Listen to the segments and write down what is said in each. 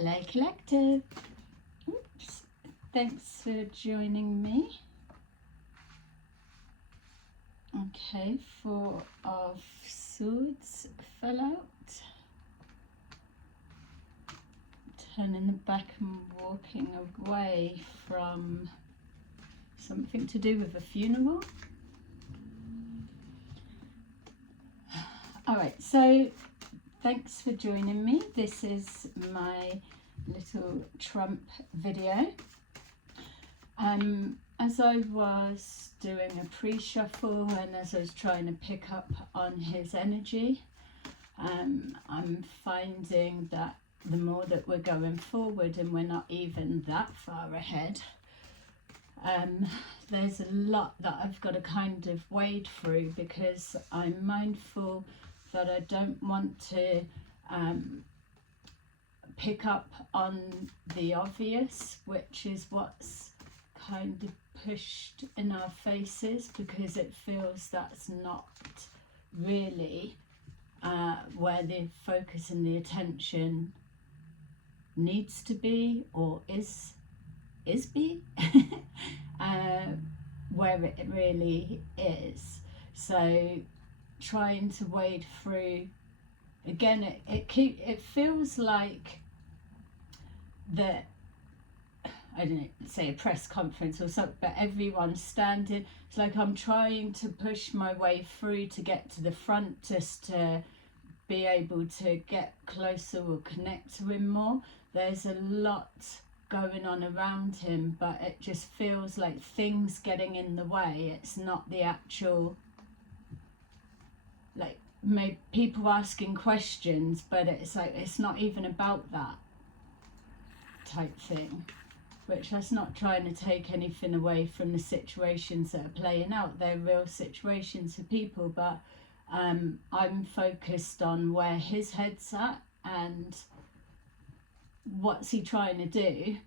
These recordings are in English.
Hello Collective. Oops. Thanks for joining me. Okay, Four of Swords fell out. Turning the back and walking away from something to do with a funeral. Alright, so thanks for joining me. This is my little Trump video. As I was doing a pre-shuffle and as I was trying to pick up on his energy, I'm finding that the more that we're going forward, and we're not even that far ahead, there's a lot that I've got to kind of wade through, because I'm mindful that I don't want to pick up on the obvious, which is what's kind of pushed in our faces, because it feels that's not really where the focus and the attention needs to be, or is be where it really is. So trying to wade through again, it feels like that, I don't know, say a press conference or something, but everyone's standing. It's like I'm trying to push my way through to get to the front, just to be able to get closer or connect to him more. There's a lot going on around him, but it just feels like things getting in the way. It's not the actual, like, maybe people asking questions, but it's like it's not even about that type thing. Which, that's not trying to take anything away from the situations that are playing out. They're real situations for people, but I'm focused on where his head's at and what's he trying to do.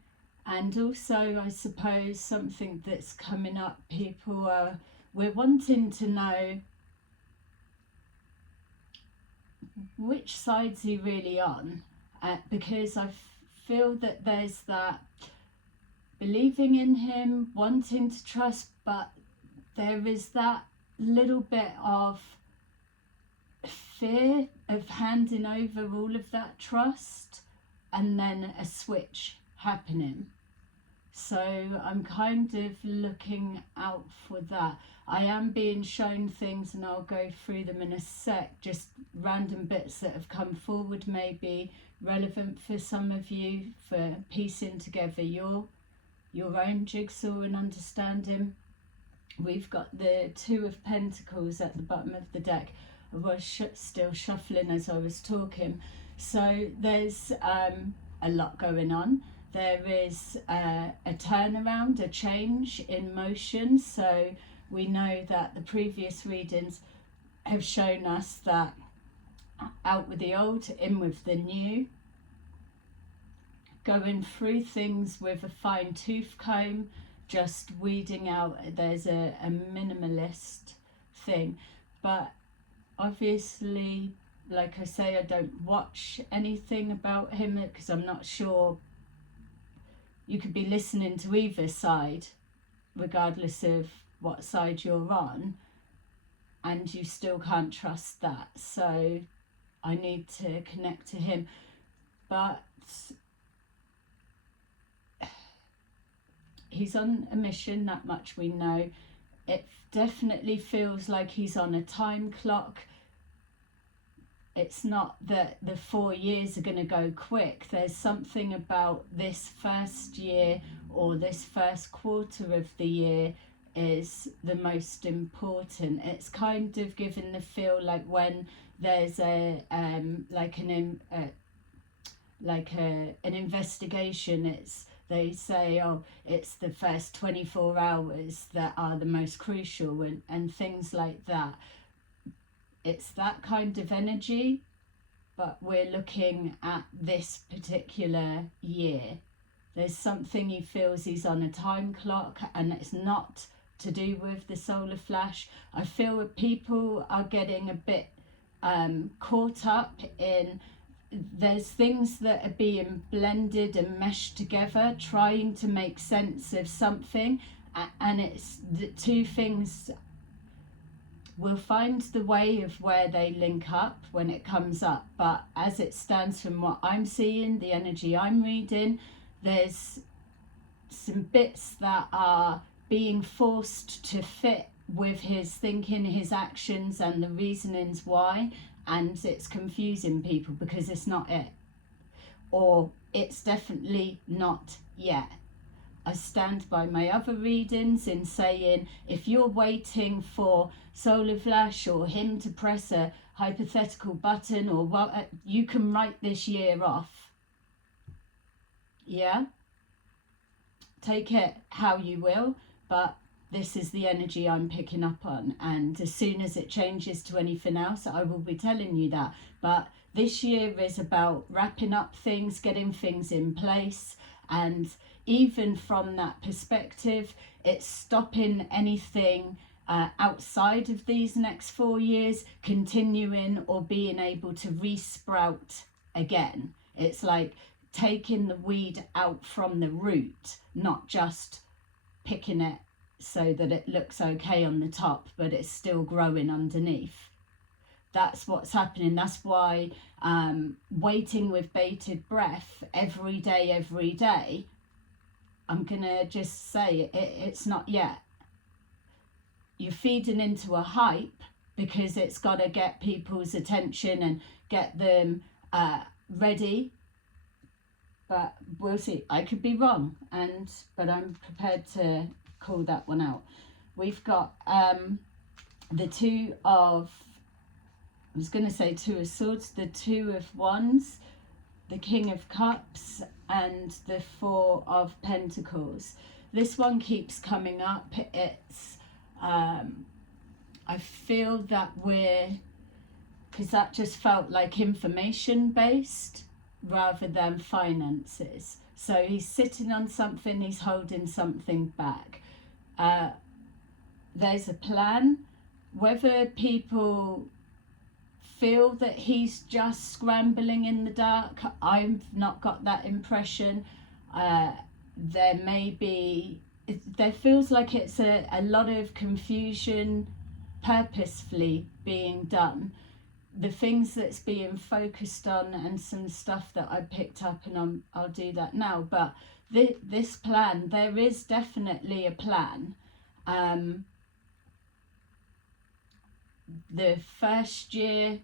And also, I suppose, something that's coming up, we're wanting to know which side's he really on, because I feel that there's that believing in him, wanting to trust, but there is that little bit of fear of handing over all of that trust and then a switch happening. So I'm kind of looking out for that. I am being shown things, and I'll go through them in a sec, just random bits that have come forward, maybe relevant for some of you, for piecing together your own jigsaw and understanding. We've got the Two of Pentacles at the bottom of the deck. I was still shuffling as I was talking. So there's a lot going on. There is a turnaround, a change in motion. So we know that the previous readings have shown us that out with the old, in with the new. Going through things with a fine tooth comb, just weeding out. There's a minimalist thing, but obviously, like I say, I don't watch anything about him because I'm not sure. You could be listening to either side, regardless of what side you're on, and you still can't trust that. So I need to connect to him, but he's on a mission, that much we know. It definitely feels like he's on a time clock. It's not that the 4 years are going to go quick. There's something about this first year, or this first quarter of the year, is the most important. It's kind of given the feel like when there's an investigation, they say, oh, it's the first 24 hours that are the most crucial, and things like that. It's that kind of energy, but we're looking at this particular year. There's something he feels he's on a time clock, and it's not to do with the solar flash. I feel that people are getting a bit caught up in there's things that are being blended and meshed together, trying to make sense of something, and it's the two things will find the way of where they link up when it comes up. But as it stands, from what I'm seeing, the energy I'm reading, there's some bits that are being forced to fit with his thinking, his actions, and the reasonings why, and it's confusing people because it's not it, or it's definitely not yet. I stand by my other readings in saying, if you're waiting for Solar Flash or him to press a hypothetical button, or well, you can write this year off. Yeah? Take it how you will, but this is the energy I'm picking up on, and as soon as it changes to anything else, I will be telling you that. But this year is about wrapping up things, getting things in place, and even from that perspective, it's stopping anything outside of these next 4 years continuing or being able to re-sprout again. It's like taking the weed out from the root, not just picking it so that it looks okay on the top, but it's still growing underneath. That's what's happening. That's why waiting with bated breath every day, I'm gonna just say it's not yet. You're feeding into a hype because it's got to get people's attention and get them ready. But we'll see. I could be wrong, but I'm prepared to call that one out. We've got the Two of, I was going to say Two of Swords, the Two of Wands, the King of Cups, and the Four of Pentacles. This one keeps coming up. It's I feel that because that just felt like information based rather than finances. So he's sitting on something, he's holding something back. There's a plan. Whether people feel that he's just scrambling in the dark, I've not got that impression. There feels like it's a lot of confusion purposefully being done. The things that's being focused on, and some stuff that I picked up, and I'll do that now. But this plan, there is definitely a plan. The first year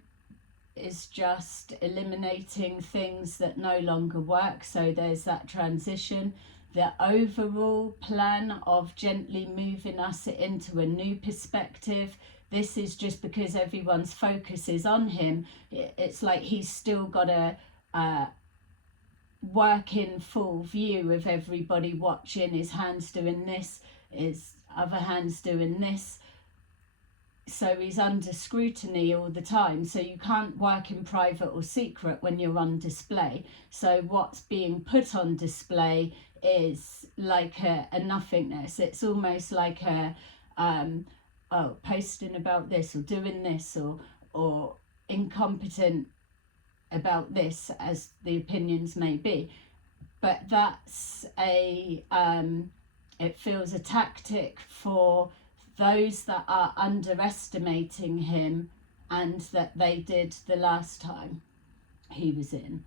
is just eliminating things that no longer work, so there's that transition. The overall plan of gently moving us into a new perspective, this is just because everyone's focus is on him. It's like he's still got a work in full view of everybody watching, his hands doing this, his other hands doing this. So he's under scrutiny all the time. So you can't work in private or secret when you're on display. So what's being put on display is like a nothingness. It's almost like posting about this or doing this, or incompetent about this, as the opinions may be. But that's it feels a tactic for those that are underestimating him, and that they did the last time he was in.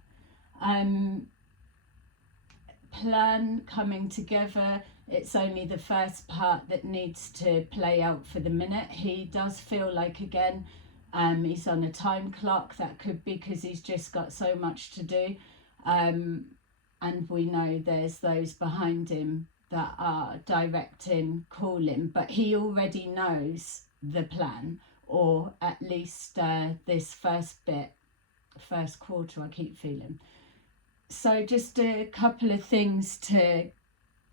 Plan coming together. It's only the first part that needs to play out for the minute. He does feel like, again, he's on a time clock. That could be because he's just got so much to do. And we know there's those behind him that are directing, calling, but he already knows the plan, or at least this first quarter, I keep feeling. So just a couple of things to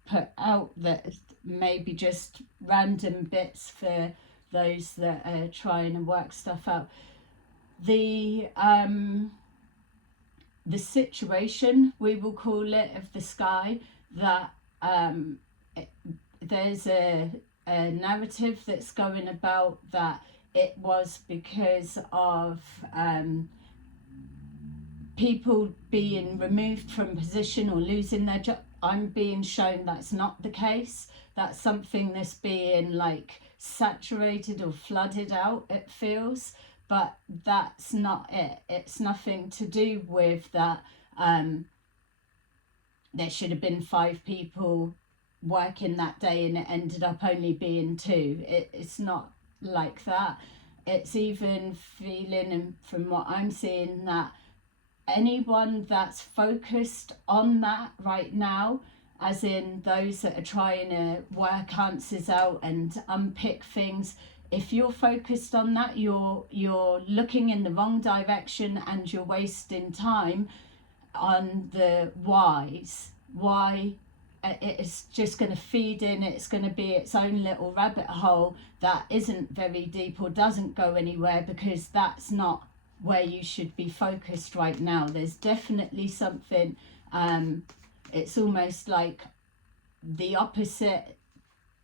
put out that maybe just random bits for those that are trying to work stuff out. The situation, we will call it, of the sky, that there's a narrative that's going about that it was because of people being removed from position or losing their job, I'm being shown that's not the case. That's something that's being like saturated or flooded out, it feels, but that's not it. It's nothing to do with that. There should have been 5 people working that day and it ended up only being 2. It's not like that. It's even feeling, and from what I'm seeing, that anyone that's focused on that right now, as in those that are trying to work answers out and unpick things, if you're focused on that, you're looking in the wrong direction and you're wasting time on the whys. Why? It's just going to feed in, it's going to be its own little rabbit hole that isn't very deep or doesn't go anywhere, because that's not where you should be focused right now. There's definitely something, it's almost like the opposite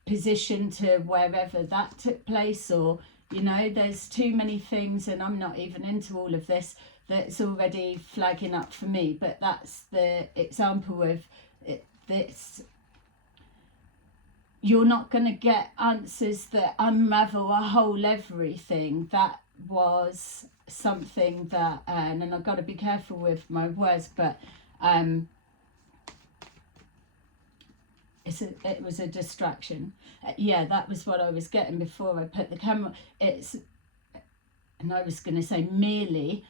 position to wherever that took place, or there's too many things, and I'm not even into all of this, that's already flagging up for me. But that's the example of it. This, you're not going to get answers that unravel a whole everything. That was something that, and I've got to be careful with my words, but it was a distraction. Yeah, that was what I was getting before I put the camera. And I was going to say merely,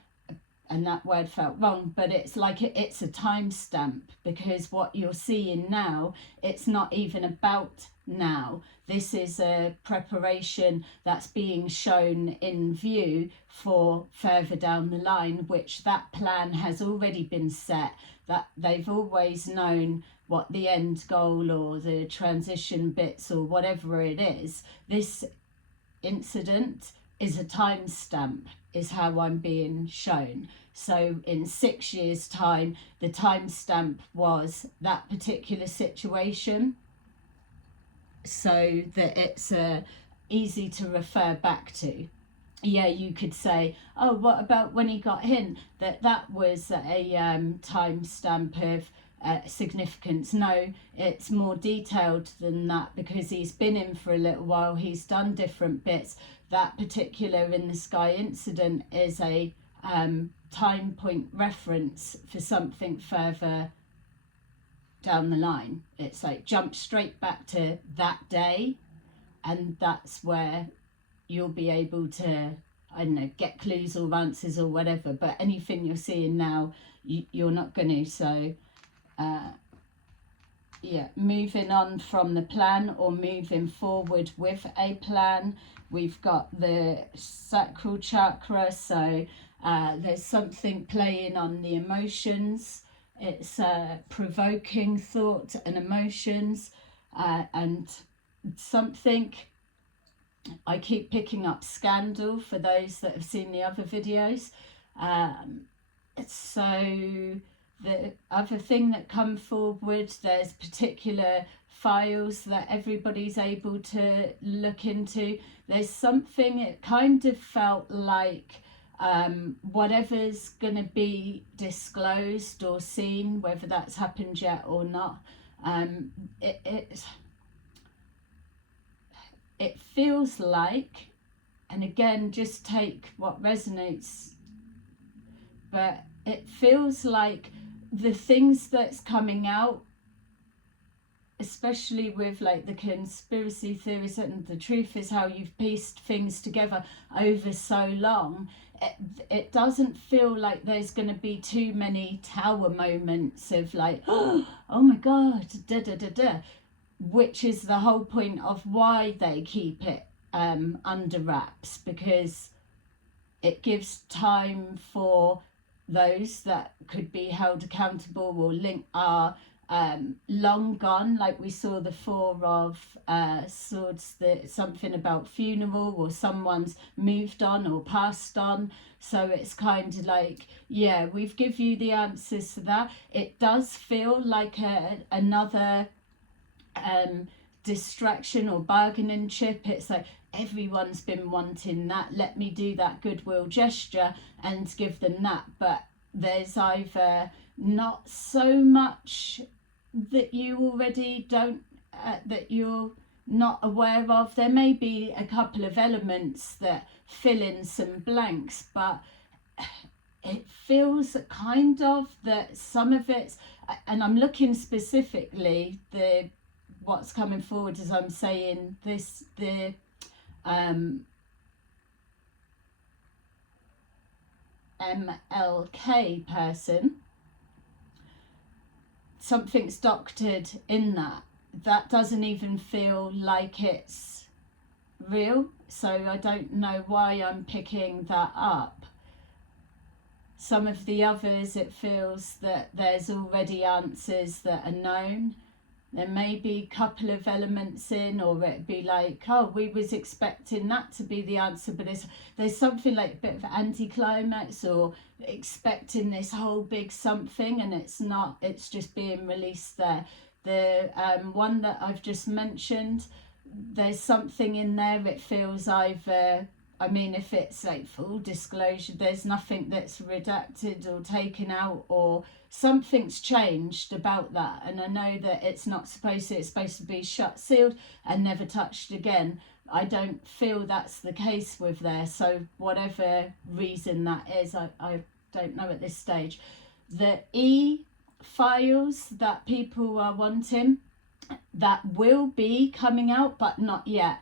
and that word felt wrong, but it's like it's a timestamp, because what you're seeing now, it's not even about now. This is a preparation that's being shown in view for further down the line, which that plan has already been set, that they've always known what the end goal or the transition bits or whatever it is. This incident is a timestamp, is how I'm being shown. So in 6 years' time, the timestamp was that particular situation, so that it's easy to refer back to. Yeah, you could say, oh, what about when he got in? That was a timestamp of significance. No, it's more detailed than that, because he's been in for a little while, he's done different bits. That particular in the sky incident is a time point reference for something further down the line. It's like jump straight back to that day, and that's where you'll be able to, I don't know, get clues or answers or whatever. But anything you're seeing now, you're not going to. So yeah, moving on from the plan, or moving forward with a plan, we've got the sacral chakra. So there's something playing on the emotions. It's provoking thought and emotions, and something, I keep picking up scandal for those that have seen the other videos. So the other thing that come forward, there's particular files that everybody's able to look into. There's something, it kind of felt like whatever's going to be disclosed or seen, whether that's happened yet or not, it feels like, and again, just take what resonates, but it feels like the things that's coming out, especially with like the conspiracy theories, and the truth is how you've pieced things together over so long, it doesn't feel like there's going to be too many tower moments of like, oh my god, da da da da, which is the whole point of why they keep it under wraps, because it gives time for those that could be held accountable or are long gone, like we saw the Four of Swords, something about funeral, or someone's moved on or passed on. So it's kind of like, yeah, we've give you the answers to that. It does feel like another distraction or bargaining chip. It's like, everyone's been wanting that, let me do that goodwill gesture and give them that. But there's either not so much that you already don't, that you're not aware of. There may be a couple of elements that fill in some blanks, but it feels kind of that some of it's, and I'm looking specifically, what's coming forward as I'm saying this, the MLK person, something's doctored in that. That doesn't even feel like it's real, so I don't know why I'm picking that up. Some of the others, it feels that there's already answers that are known. There may be a couple of elements in, or it'd be like, oh, we was expecting that to be the answer, but there's something like a bit of anticlimax, or expecting this whole big something, and it's not, it's just being released there. The one that I've just mentioned, there's something in there, it feels either, I mean, if it's like full disclosure, there's nothing that's redacted or taken out, or something's changed about that. And I know that it's not supposed to, it's supposed to be shut, sealed, and never touched again. I don't feel that's the case with there. So whatever reason that is, I don't know at this stage. The files that people are wanting, that will be coming out, but not yet.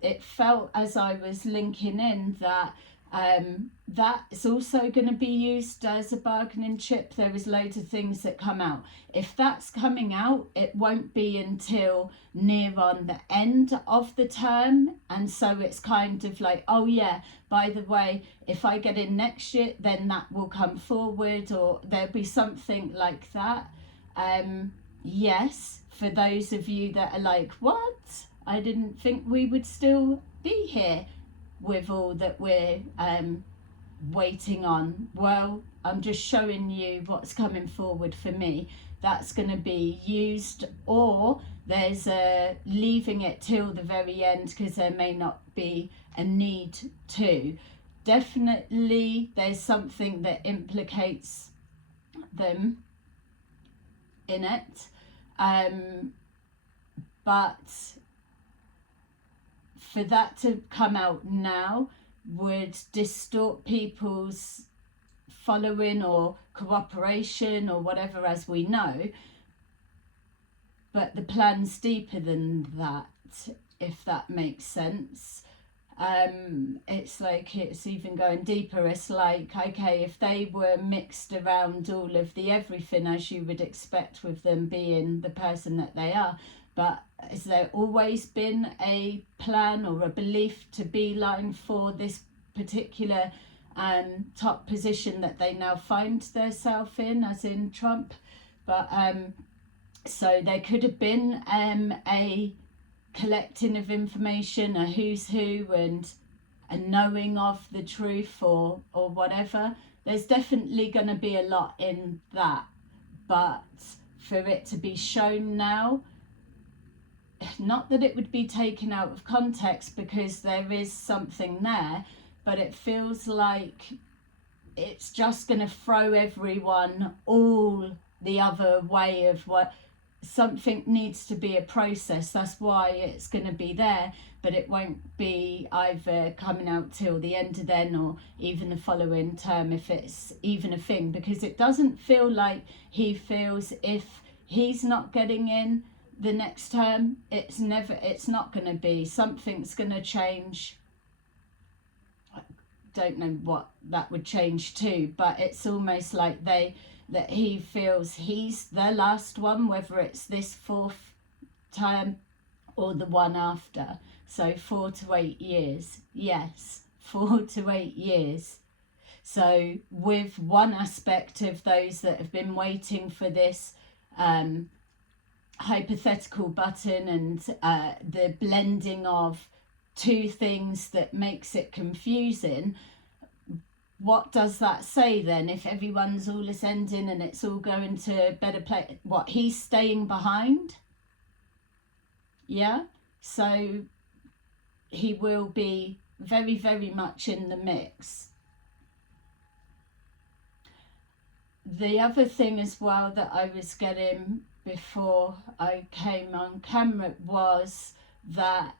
It felt as I was linking in that that is also going to be used as a bargaining chip. There is loads of things that come out. If that's coming out, it won't be until near on the end of the term, and so it's kind of like, oh yeah, by the way, if I get in next year, then that will come forward, or there'll be something like that. Yes, for those of you that are like, what? I didn't think we would still be here with all that we're waiting on. Well, I'm just showing you what's coming forward for me. That's going to be used, or there's leaving it till the very end because there may not be a need to. Definitely there's something that implicates them in it, but for that to come out now would distort people's following or cooperation or whatever, as we know. But the plan's deeper than that, if that makes sense. It's like, it's even going deeper. It's like, okay, if they were mixed around all of the everything, as you would expect with them being the person that they are, but has there always been a plan or a belief to beeline for this particular top position that they now find themselves in, as in Trump? But so there could have been a collecting of information, a who's who, and a knowing of the truth, or whatever. There's definitely going to be a lot in that, but for it to be shown now, not that it would be taken out of context, because there is something there, but it feels like it's just going to throw everyone all the other way of what something needs to be a process. That's why it's going to be there, but it won't be either coming out till the end of then, or even the following term, if it's even a thing, because it doesn't feel like he feels if he's not getting in the next term, it's not going to be, something's going to change. I don't know what that would change to, but it's almost like that he feels he's the last one, whether it's this fourth term or the one after. So 4 to 8 years. Yes, 4 to 8 years. So with one aspect of those that have been waiting for this hypothetical button, and the blending of two things that makes it confusing, what does that say then? If everyone's all ascending and it's all going to a better place, what, he's staying behind? Yeah, so he will be very, very much in the mix. the other thing as well that I was getting before I came on camera was that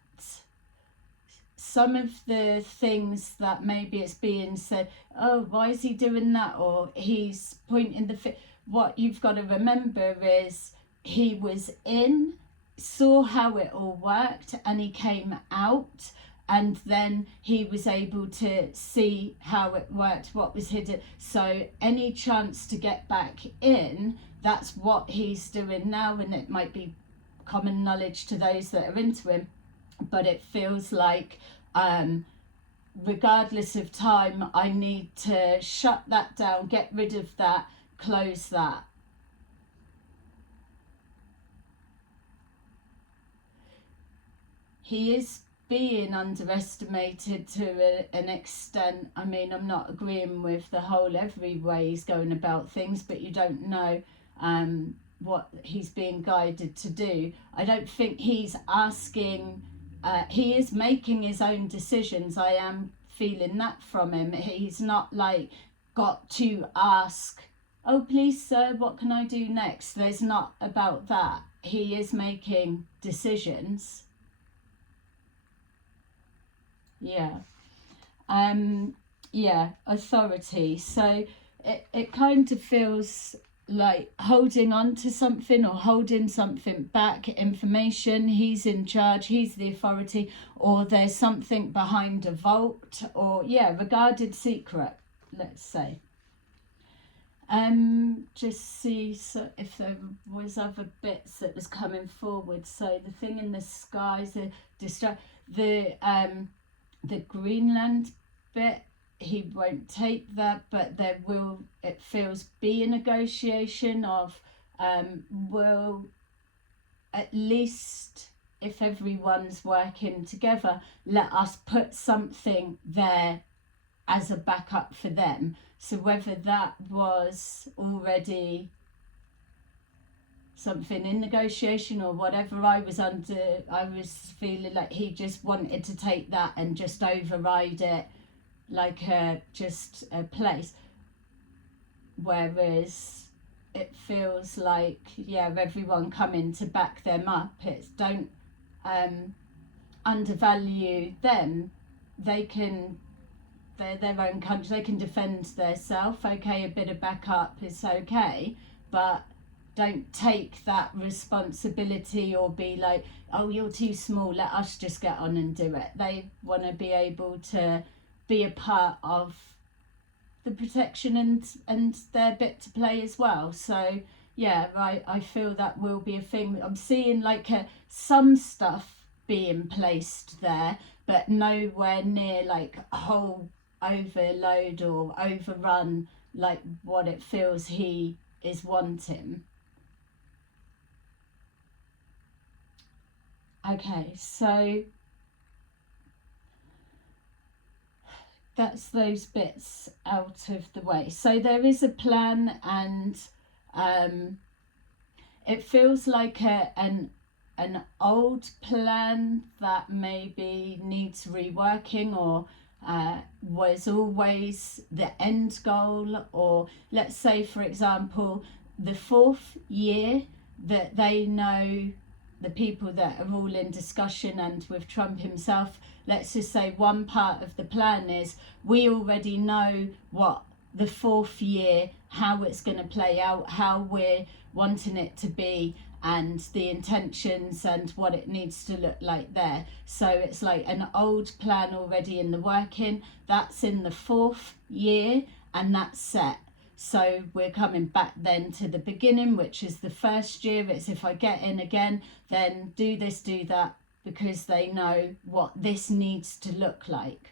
some of the things that maybe it's being said, oh, why is he doing that, or he's pointing the what you've got to remember is he was in, saw how it all worked, and he came out, and then he was able to see how it worked, what was hidden. So any chance to get back in, that's what he's doing now, and it might be common knowledge to those that are into him, but it feels like regardless of time, I need to shut that down, get rid of that, close that. He is being underestimated to an extent. I mean, I'm not agreeing with the whole every way he's going about things, but you don't know what he's being guided to do. I don't think he's asking, he is making his own decisions. I am feeling that from him. He's not like got to ask, oh please sir, what can I do next? There's not about that. He is making decisions. Yeah. Yeah, authority. So it kind of feels like holding on to something or holding something back, information. He's in charge, he's the authority, or there's something behind a vault, or yeah, regarded secret, let's say. Just see so if there was other bits that was coming forward. So the thing in the skies, the Greenland bit, he won't take that, but there will, it feels, be a negotiation of will, at least if everyone's working together, let us put something there as a backup for them. So whether that was already something in negotiation or whatever, I was feeling like he just wanted to take that and just override it like just a place, whereas it feels like, yeah, everyone coming to back them up. It's don't undervalue them. They can, they're their own country, they can defend themselves. Okay, a bit of backup is okay, but don't take that responsibility or be like, oh, you're too small, let us just get on and do it. They want to be able to be a part of the protection and their bit to play as well. So yeah, I feel that will be a thing. I'm seeing like some stuff being placed there, but nowhere near like a whole overload or overrun like what it feels he is wanting. Okay, so that's those bits out of the way. So there is a plan, and it feels like an old plan that maybe needs reworking, or was always the end goal. Or let's say, for example, the 4th year that they know, the people that are all in discussion and with Trump himself, let's just say one part of the plan is we already know what the 4th year, how it's going to play out, how we're wanting it to be, and the intentions and what it needs to look like there. So it's like an old plan already in the working, that's in the 4th year, and that's set. So we're coming back then to the beginning, which is the 1st year. It's if I get in again, then do this, do that, because they know what this needs to look like,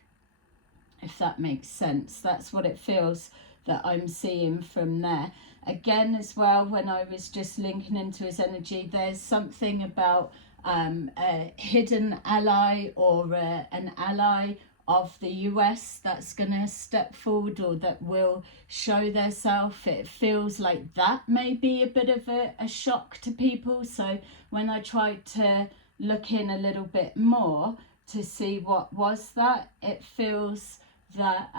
if that makes sense. That's what it feels that I'm seeing from there. Again, as well, when I was just linking into his energy, there's something about a hidden ally, or an ally of the US that's going to step forward, or that will show their self. It feels like that may be a bit of a shock to people. So when I tried to look in a little bit more to see what was that, it feels that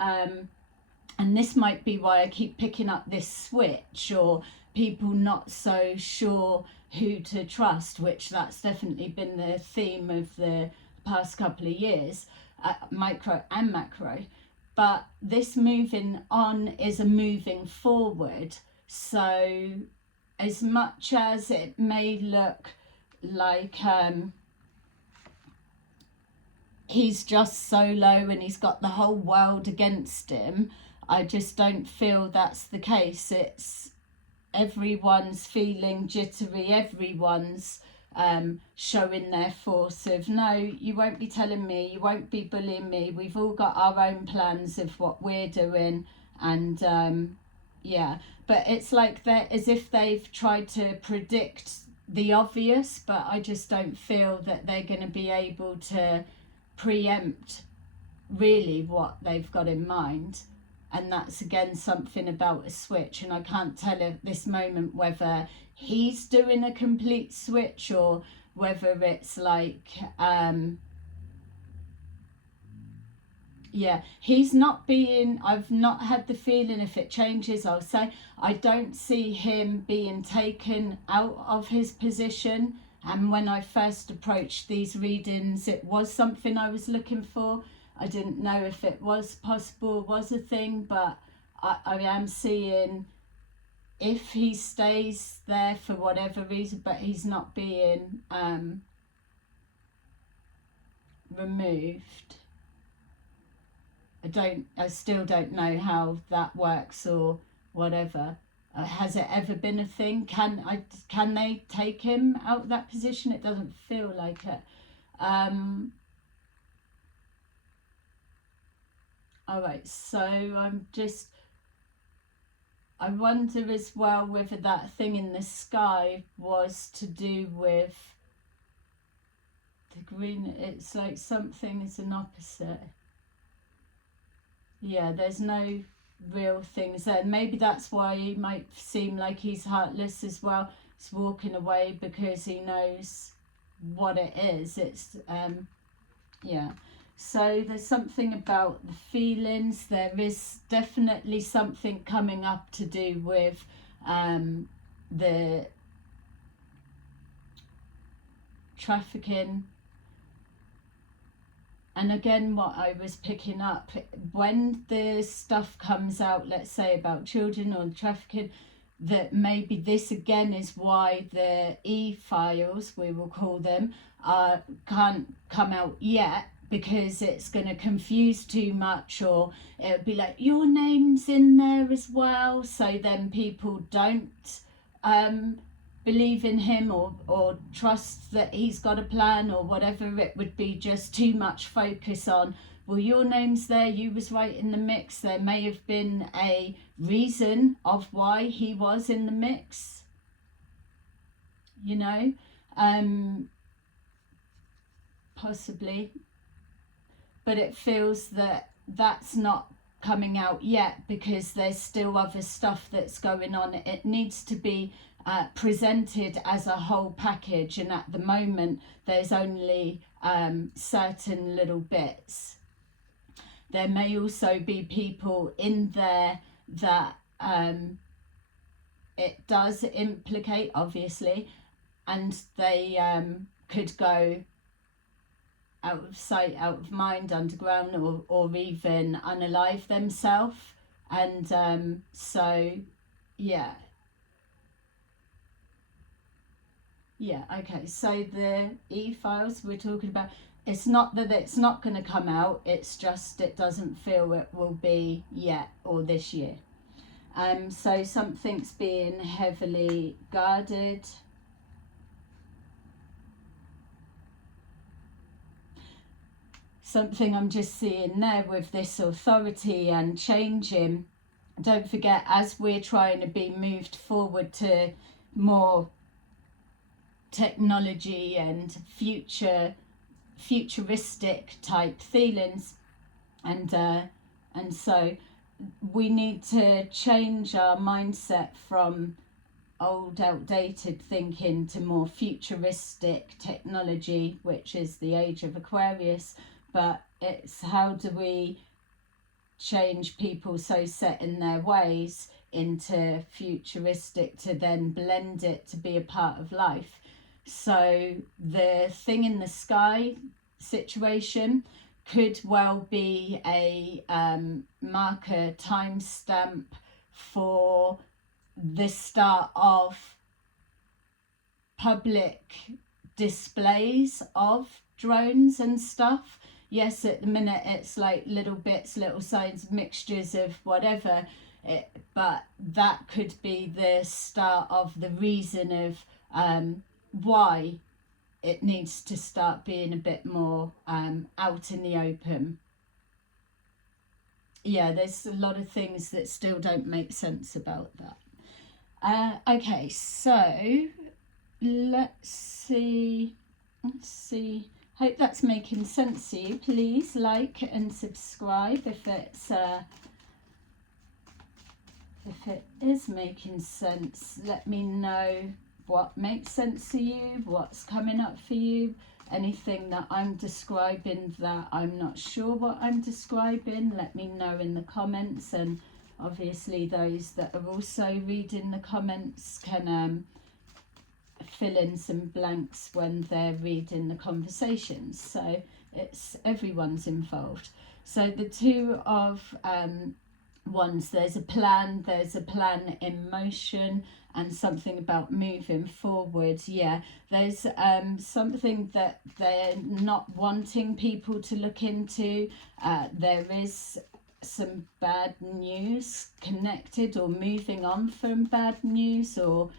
And this might be why I keep picking up this switch, or people not so sure who to trust, which that's definitely been the theme of the past couple of years, micro and macro. But this moving on is a moving forward. So as much as it may look like he's just solo and he's got the whole world against him, I just don't feel that's the case. It's everyone's feeling jittery, everyone's showing their force of, no, you won't be telling me, you won't be bullying me, we've all got our own plans of what we're doing. And yeah, but it's like they're as if they've tried to predict the obvious, but I just don't feel that they're going to be able to preempt really what they've got in mind. And that's again something about a switch, and I can't tell at this moment whether he's doing a complete switch or whether it's like yeah, he's not being, I've not had the feeling, if it changes I'll say, I don't see him being taken out of his position. And when I first approached these readings, it was something I was looking for. I didn't know if it was possible, was a thing, but I am seeing if he stays there for whatever reason, but he's not being removed. I still don't know how that works or whatever. Has it ever been a thing? Can they take him out of that position? It doesn't feel like it. All right, so I wonder as well whether that thing in the sky was to do with the green. It's like something is an opposite. Yeah, there's no real things there. Maybe that's why he might seem like he's heartless as well. He's walking away because he knows what it is. It's yeah. So there's something about the feelings. There is definitely something coming up to do with the trafficking. And again, what I was picking up, when the stuff comes out, let's say about children or trafficking, that maybe this again is why the e-files, we will call them, can't come out yet, because it's going to confuse too much, or it'll be like, your name's in there as well, so then people don't believe in him or trust that he's got a plan or whatever. It would be just too much focus on, well, your name's there, you was right in the mix. There may have been a reason of why he was in the mix, you know, possibly. But it feels that that's not coming out yet because there's still other stuff that's going on. It needs to be presented as a whole package, and at the moment there's only certain little bits. There may also be people in there that it does implicate, obviously, and they could go out of sight, out of mind, underground, or even unalive themselves. And so yeah, okay, so the e-files we're talking about, it's not that it's not going to come out, it's just it doesn't feel it will be yet or this year. So something's being heavily guarded. Something I'm just seeing there with this authority and changing. Don't forget, as we're trying to be moved forward to more technology and futuristic type feelings, and so we need to change our mindset from old outdated thinking to more futuristic technology, which is the age of Aquarius. But it's how do we change people so set in their ways into futuristic to then blend it to be a part of life. So the thing in the sky situation could well be a marker timestamp for the start of public displays of drones and stuff. Yes, at the minute it's like little bits, little signs, mixtures of whatever, but that could be the start of the reason of why it needs to start being a bit more out in the open. Yeah, there's a lot of things that still don't make sense about that. Okay, so let's see. Hope that's making sense to you. Please like and subscribe if it is making sense. Let me know what makes sense to you, what's coming up for you, anything that I'm describing that I'm not sure what I'm describing. Let me know in the comments, and obviously those that are also reading the comments can fill in some blanks when they're reading the conversations. So it's everyone's involved. So the two of wands, there's a plan in motion, and something about moving forward. Yeah, there's something that they're not wanting people to look into. There is some bad news connected, or moving on from bad news, or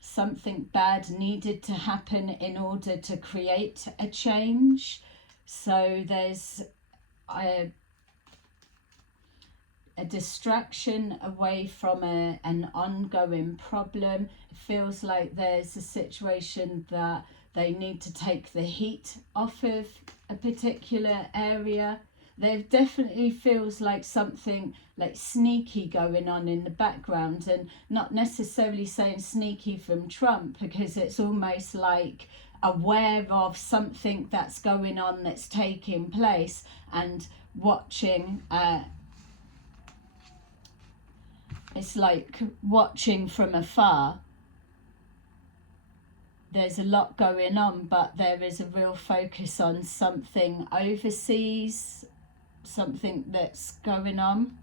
something bad needed to happen in order to create a change. So there's a distraction away from an ongoing problem. It feels like there's a situation that they need to take the heat off of a particular area. There definitely feels like something like sneaky going on in the background, and not necessarily saying sneaky from Trump, because it's almost like aware of something that's going on, that's taking place, and watching. It's like watching from afar. There's a lot going on, but there is a real focus on something overseas, something that's going on.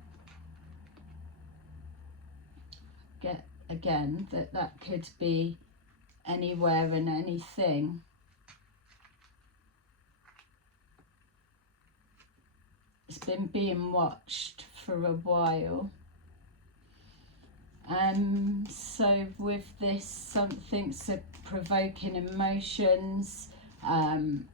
Again, that could be anywhere and anything. It's been being watched for a while. So with this, something's provoking emotions. Again,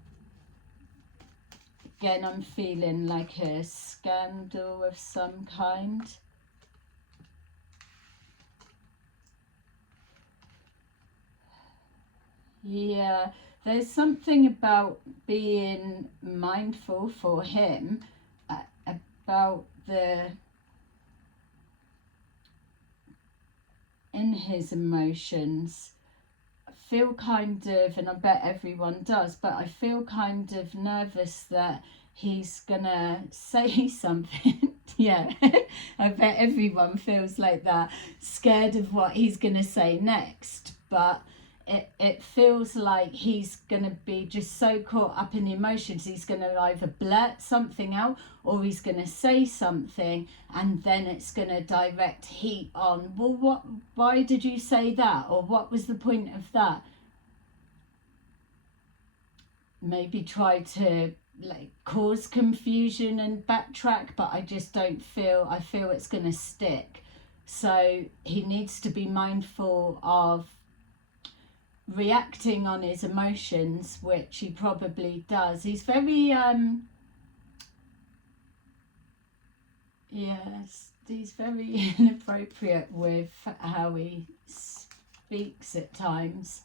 I'm feeling like a scandal of some kind. Yeah, there's something about being mindful for him about in his emotions. I feel kind of, and I bet everyone does, but I feel kind of nervous that he's gonna say something. Yeah, I bet everyone feels like that, scared of what he's gonna say next. But it feels like he's going to be just so caught up in the emotions, he's going to either blurt something out, or he's going to say something, and then it's going to direct heat on, well, why did you say that, or what was the point of that? Maybe try to like cause confusion and backtrack, but I just don't feel, I feel it's going to stick. So he needs to be mindful of reacting on his emotions, which he probably does. He's very yes, he's very inappropriate with how he speaks at times,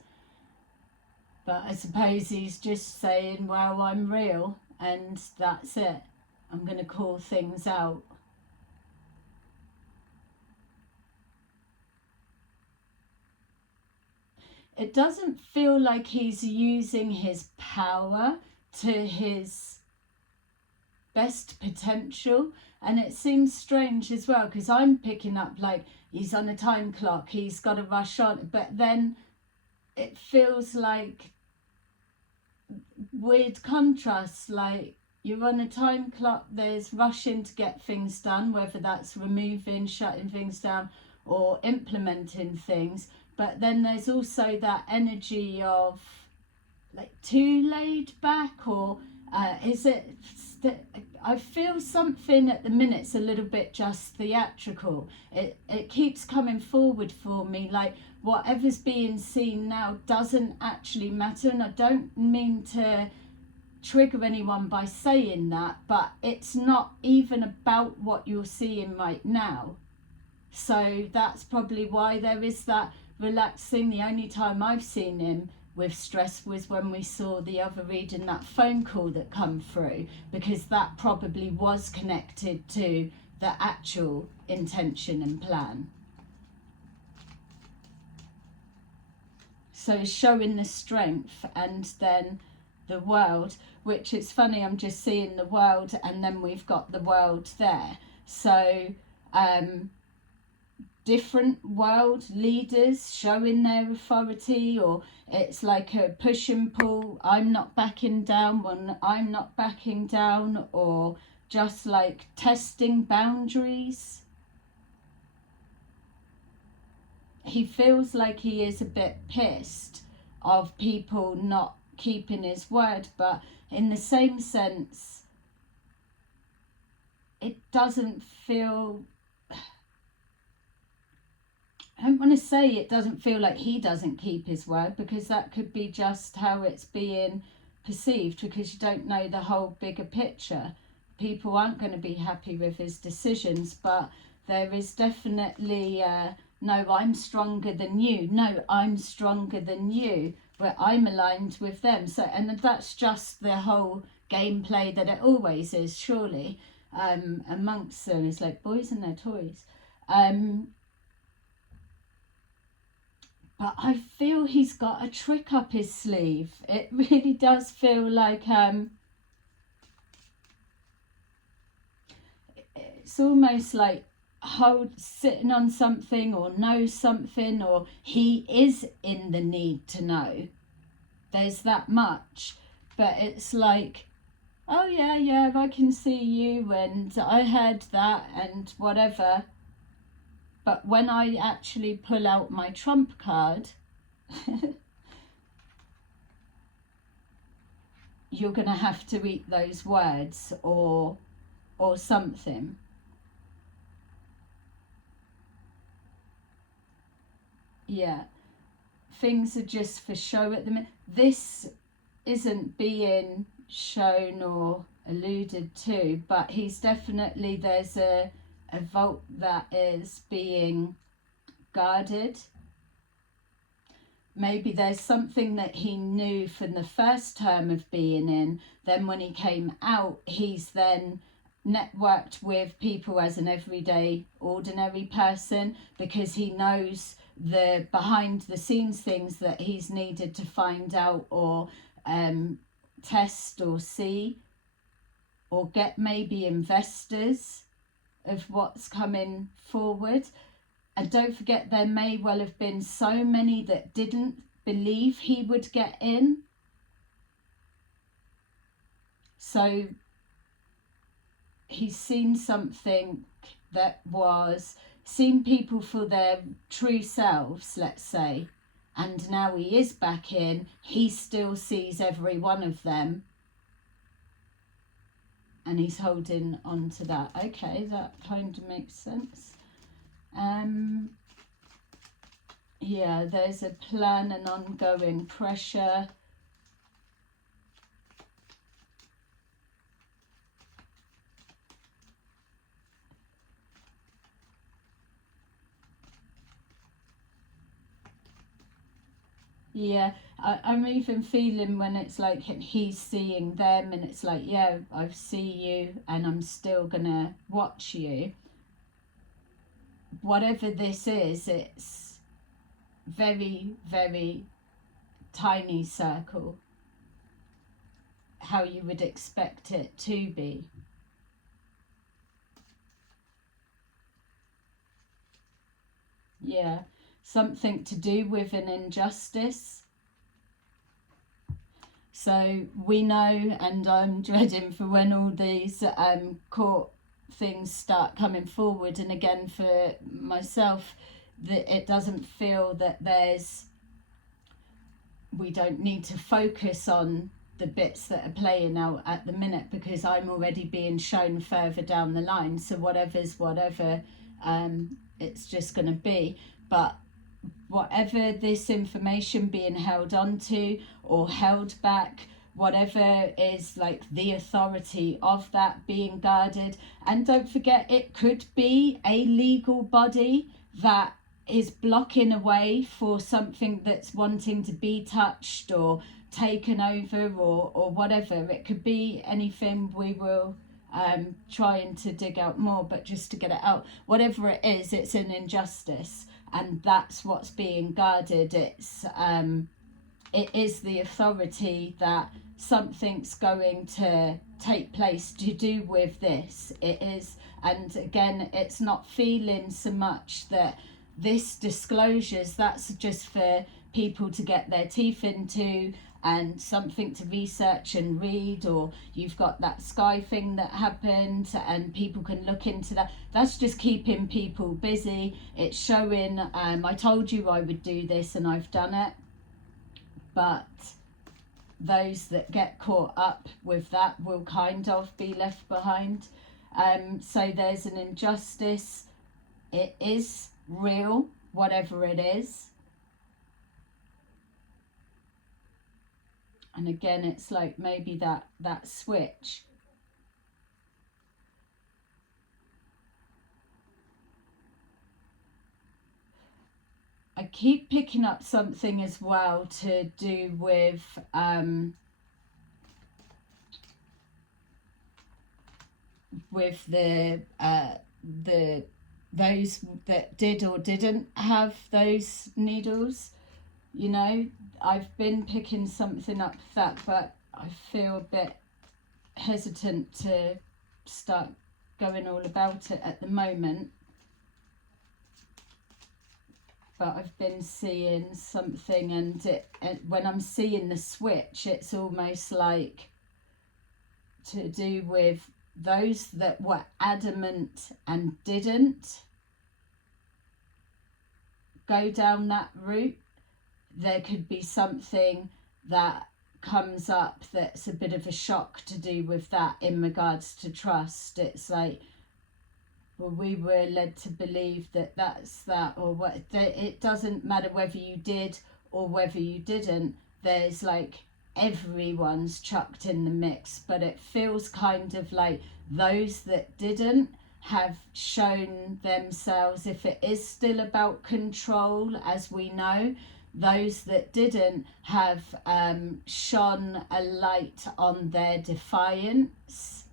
but I suppose he's just saying, well, I'm real and that's it, I'm going to call things out. It doesn't feel like he's using his power to his best potential. And it seems strange as well, because I'm picking up like he's on a time clock, he's got to rush on, but then it feels like weird contrast, like you're on a time clock, there's rushing to get things done, whether that's removing, shutting things down, or implementing things, but then there's also that energy of like too laid back, or is it I feel something at the minute, it's a little bit just theatrical. It keeps coming forward for me, like whatever's being seen now doesn't actually matter. And I don't mean to trigger anyone by saying that, but it's not even about what you're seeing right now. So that's probably why there is that relaxing. The only time I've seen him with stress was when we saw the other reading, that phone call that come through, because that probably was connected to the actual intention and plan. So showing the strength, and then the world, which it's funny, I'm just seeing the world and then we've got the world there. So different world leaders showing their authority, or it's like a push and pull, I'm not backing down when I'm not backing down, or just like testing boundaries. He feels like he is a bit pissed of people not keeping his word, but in the same sense, it doesn't feel, I don't want to say it doesn't feel like he doesn't keep his word, because that could be just how it's being perceived, because you don't know the whole bigger picture. People aren't going to be happy with his decisions, but there is definitely no, I'm stronger than you, no, I'm stronger than you, where I'm aligned with them. So, and that's just the whole gameplay that it always is, surely, amongst them. It's like boys and their toys. But I feel he's got a trick up his sleeve. It really does feel like it's almost like sitting on something, or knows something, or he is in the need to know. There's that much, but it's like, oh yeah, I can see you, and I heard that, and whatever. But when I actually pull out my trump card, you're going to have to eat those words, or something. Yeah, things are just for show at the minute. This isn't being shown or alluded to, but he's definitely, there's a vault that is being guarded. Maybe there's something that he knew from the first term of being in, then when he came out, he's then networked with people as an everyday ordinary person, because he knows the behind the scenes things that he's needed to find out, or test, or see, or get maybe investors of what's coming forward. And don't forget, there may well have been so many that didn't believe he would get in. So he's seen something that was, seen people for their true selves, let's say, and now he is back in, he still sees every one of them, and he's holding on to that. Okay, that kind of makes sense. Yeah, there's a plan and ongoing pressure. Yeah, I'm even feeling when it's like he's seeing them, and it's like, yeah, I see you and I'm still gonna watch you. Whatever this is, it's very, very tiny circle, how you would expect it to be. Yeah, something to do with an injustice. So we know, and I'm dreading for when all these court things start coming forward, and again for myself, that it doesn't feel that we don't need to focus on the bits that are playing out at the minute, because I'm already being shown further down the line. So whatever's whatever, it's just going to be. But whatever this information being held onto or held back, whatever is like the authority of that being guarded. And don't forget, it could be a legal body that is blocking a way for something that's wanting to be touched or taken over, or whatever. It could be anything. We will trying to dig out more, but just to get it out, whatever it is, it's an injustice, and that's what's being guarded. It is the authority that something's going to take place to do with this. It is. And again, it's not feeling so much that this disclosures, that's just for people to get their teeth into and something to research and read, or you've got that sky thing that happened and people can look into that. That's just keeping people busy. It's showing, I told you I would do this and I've done it. But those that get caught up with that will kind of be left behind. So there's an injustice. It is real, whatever it is. And again, it's like maybe that switch. I keep picking up something as well to do with the those that did or didn't have those needles. You know, I've been picking something up that, but I feel a bit hesitant to start going all about it at the moment. But I've been seeing something, and when I'm seeing the switch, it's almost like to do with those that were adamant and didn't go down that route. There could be something that comes up that's a bit of a shock to do with that in regards to trust. It's like, well, we were led to believe that that's that, or what. It doesn't matter whether you did or whether you didn't. There's like everyone's chucked in the mix, but it feels kind of like those that didn't have shown themselves, if it is still about control, as we know, those that didn't have shone a light on their defiance.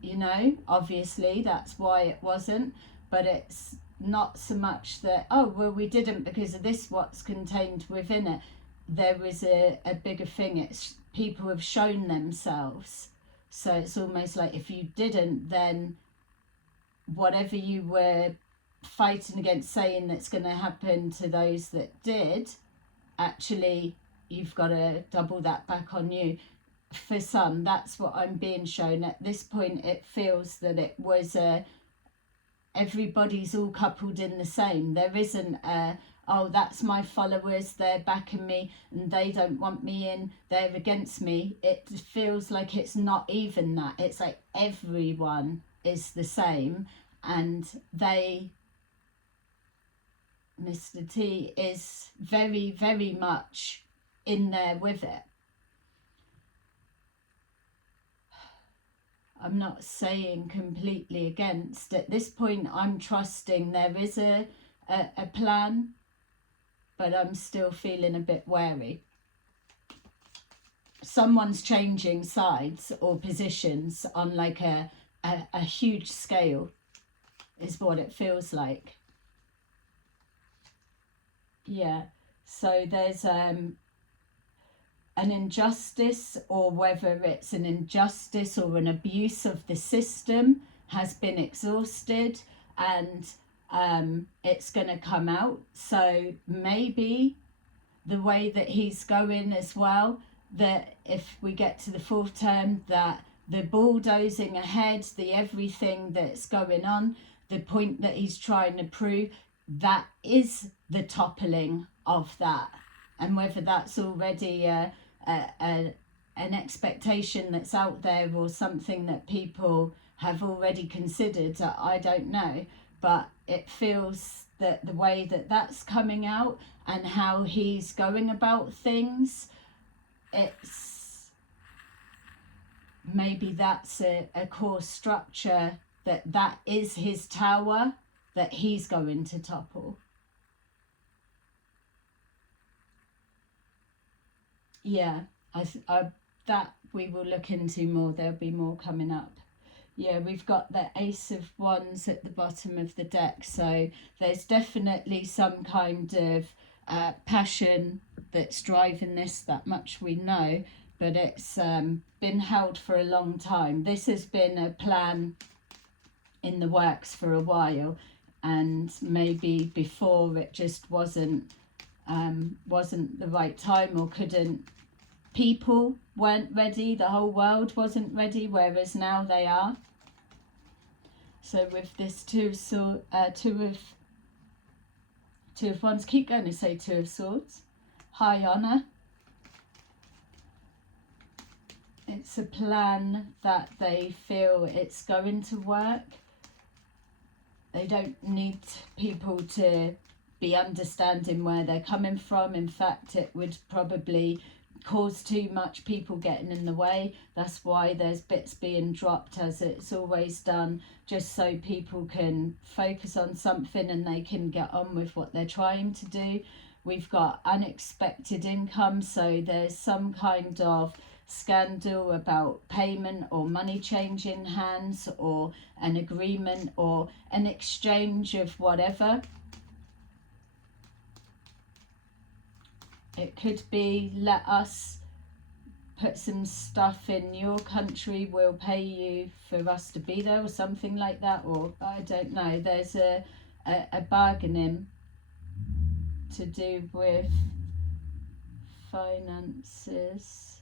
You know, obviously that's why it wasn't, but it's not so much that, oh, well, we didn't because of this, what's contained within it. There is a bigger thing. It's people have shown themselves. So it's almost like if you didn't, then whatever you were fighting against, saying that's going to happen to those that did, actually you've got to double that back on you. For some, that's what I'm being shown at this point. It feels that it was everybody's all coupled in the same. There isn't a, oh, that's my followers, they're backing me and they don't want me in, they're against me. It feels like it's not even that. It's like everyone is the same, and they, Mr. T is very, very much in there with it. I'm not saying completely against. At this point, I'm trusting there is a plan, but I'm still feeling a bit wary. Someone's changing sides or positions on like a huge scale is what it feels like. Yeah, so there's an injustice, or whether it's an injustice or an abuse of the system, has been exhausted, and it's going to come out. So maybe the way that he's going as well, that if we get to the fourth term, that the bulldozing ahead, the everything that's going on, the point that he's trying to prove, that is the toppling of that. And whether that's already an expectation that's out there or something that people have already considered, I don't know. But it feels that the way that that's coming out and how he's going about things, it's maybe that's a core structure, that is his tower that he's going to topple. Yeah, that we will look into more. There'll be more coming up. Yeah, we've got the Ace of Wands at the bottom of the deck, so there's definitely some kind of passion that's driving this, that much we know, but it's been held for a long time. This has been a plan in the works for a while, and maybe before it just wasn't the right time, or people weren't ready, the whole world wasn't ready, whereas now they are. So with this two of Wands, keep going to say Two of Swords, high honor. It's a plan that they feel it's going to work. They don't need people to be understanding where they're coming from. In fact, it would probably cause too much people getting in the way. That's why there's bits being dropped, as it's always done, just so people can focus on something and they can get on with what they're trying to do. We've got unexpected income, so there's some kind of scandal about payment or money changing hands, or an agreement or an exchange of whatever. It could be, let us put some stuff in your country, we'll pay you for us to be there, or something like that, or I don't know. There's a bargaining to do with finances.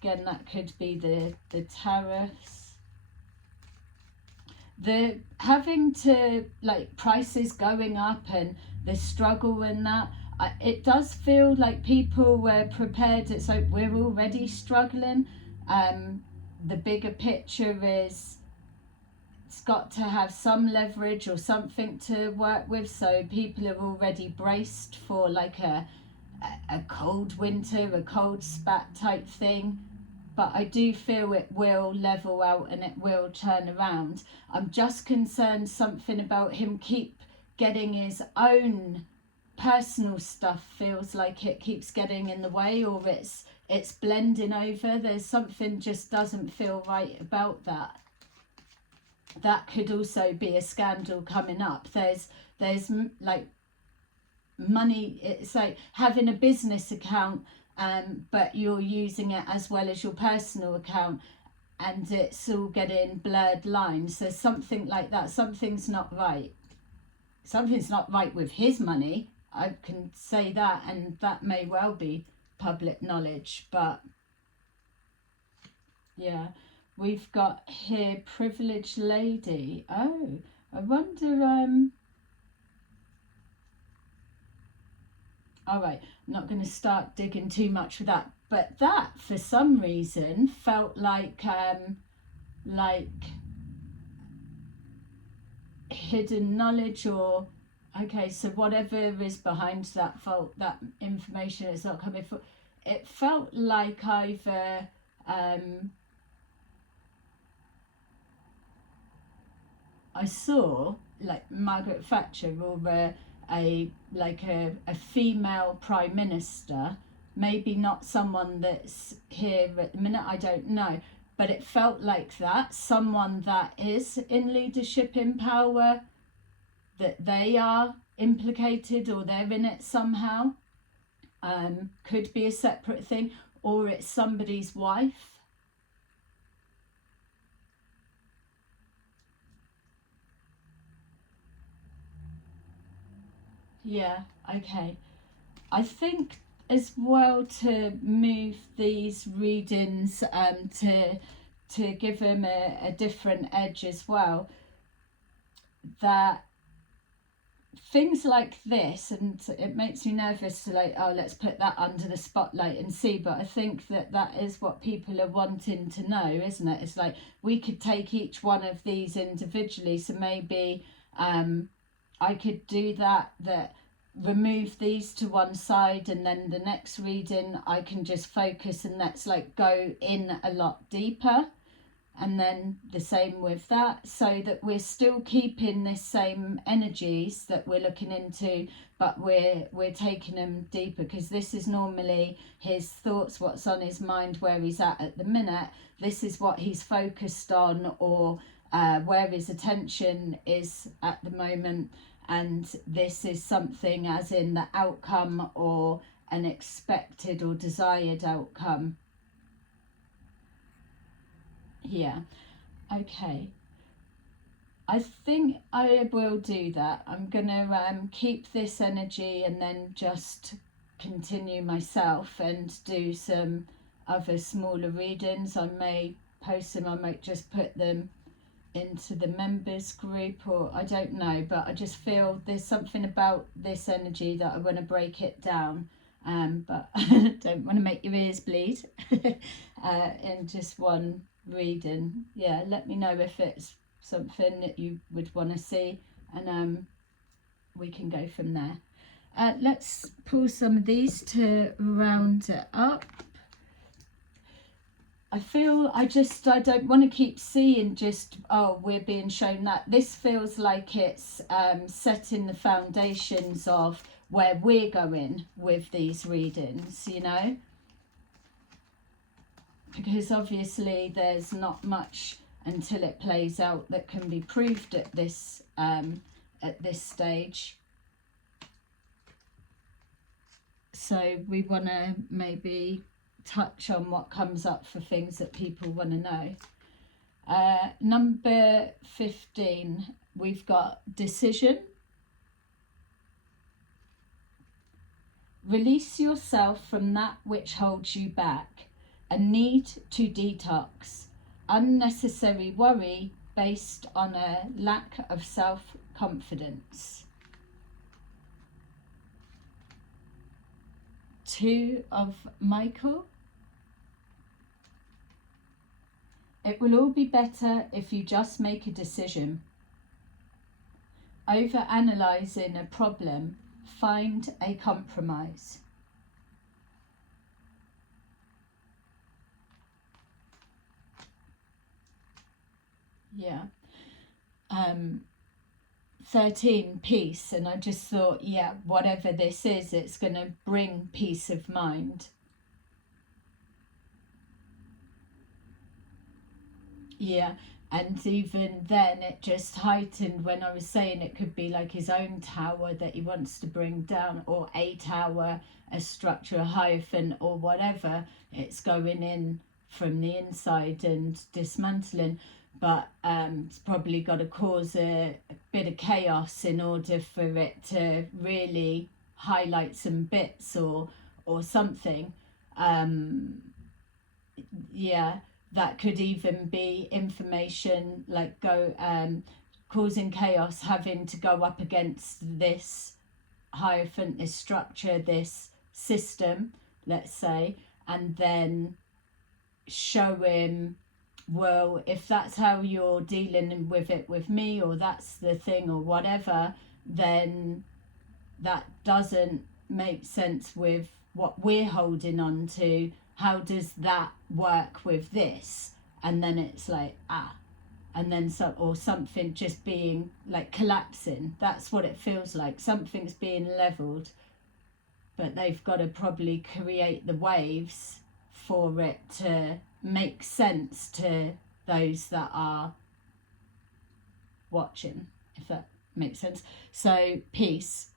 Again, that could be the tariffs. The having to, like, prices going up and the struggle and that, it does feel like people were prepared. It's like we're already struggling. The bigger picture is it's got to have some leverage or something to work with, so people are already braced for like a cold winter, a cold spat type thing. But I do feel it will level out and it will turn around. I'm just concerned something about him keep getting his own personal stuff, feels like it keeps getting in the way, or it's blending over. There's something just doesn't feel right about that. That could also be a scandal coming up. There's like money, it's like having a business account, but you're using it as well as your personal account, and it's all getting blurred lines. There's something like that. Something's not right. Something's not right with his money, I can say that, and that may well be public knowledge. But yeah, we've got here privileged lady. Oh, I wonder, all right, I'm not going to start digging too much for that, but that for some reason felt like hidden knowledge, or okay, so whatever is behind that fault, that information is not coming for. It felt like either I saw like Margaret Thatcher, or a female prime minister, maybe not someone that's here at the minute, I don't know, but it felt like that, someone that is in leadership, in power, that they are implicated or they're in it somehow. Could be a separate thing, or it's somebody's wife. Yeah, okay. I think as well to move these readings to give them a different edge as well, that things like this, and it makes me nervous to like, oh, let's put that under the spotlight and see, but I think that that is what people are wanting to know, isn't it? It's like we could take each one of these individually, so maybe I could do that remove these to one side, and then the next reading I can just focus and let's like go in a lot deeper, and then the same with that, so that we're still keeping this same energies that we're looking into, but we're taking them deeper, because this is normally his thoughts, what's on his mind, where he's at the minute. This is what he's focused on, or where his attention is at the moment, and this is something as in the outcome or an expected or desired outcome. Yeah, okay. I think I will do that. I'm gonna keep this energy and then just continue myself and do some other smaller readings. I may post them, I might just put them into the members group, or I don't know, but I just feel there's something about this energy that I want to break it down, but don't want to make your ears bleed in just one reading. Yeah, let me know if it's something that you would want to see, and we can go from there. Let's pull some of these to round it up. I feel I don't want to keep seeing just, oh, we're being shown that. This feels like it's setting the foundations of where we're going with these readings, you know, because obviously there's not much until it plays out that can be proved at this stage. So we want to maybe touch on what comes up for things that people want to know. Number 15, we've got decision. Release yourself from that which holds you back. A need to detox. Unnecessary worry based on a lack of self-confidence. 2 of Michael. It will all be better if you just make a decision. Over-analysing a problem, find a compromise. Yeah. 13, peace, and I just thought, yeah, whatever this is, it's going to bring peace of mind. Yeah, and even then it just heightened when I was saying it could be like his own tower that he wants to bring down, or a tower, a structure, a hyphen, or whatever. It's going in from the inside and dismantling, but it's probably got to cause a bit of chaos in order for it to really highlight some bits or something. Yeah, that could even be information like causing chaos, having to go up against this hyphen, this structure, this system, let's say, and then show him, well, if that's how you're dealing with it with me, or that's the thing or whatever, then that doesn't make sense with what we're holding on to. How does that work with this? And then it's like, and then or something just being like collapsing. That's what it feels like. Something's being leveled, but they've got to probably create the waves for it to make sense to those that are watching, if that makes sense. So peace,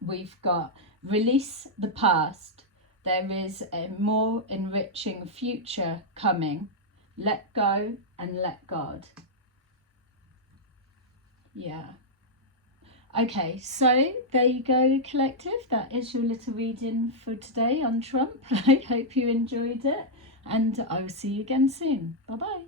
we've got release the past. There is a more enriching future coming. Let go and let God. Yeah. Okay, so there you go, collective. That is your little reading for today on Trump. I hope you enjoyed it, and I will see you again soon. Bye bye.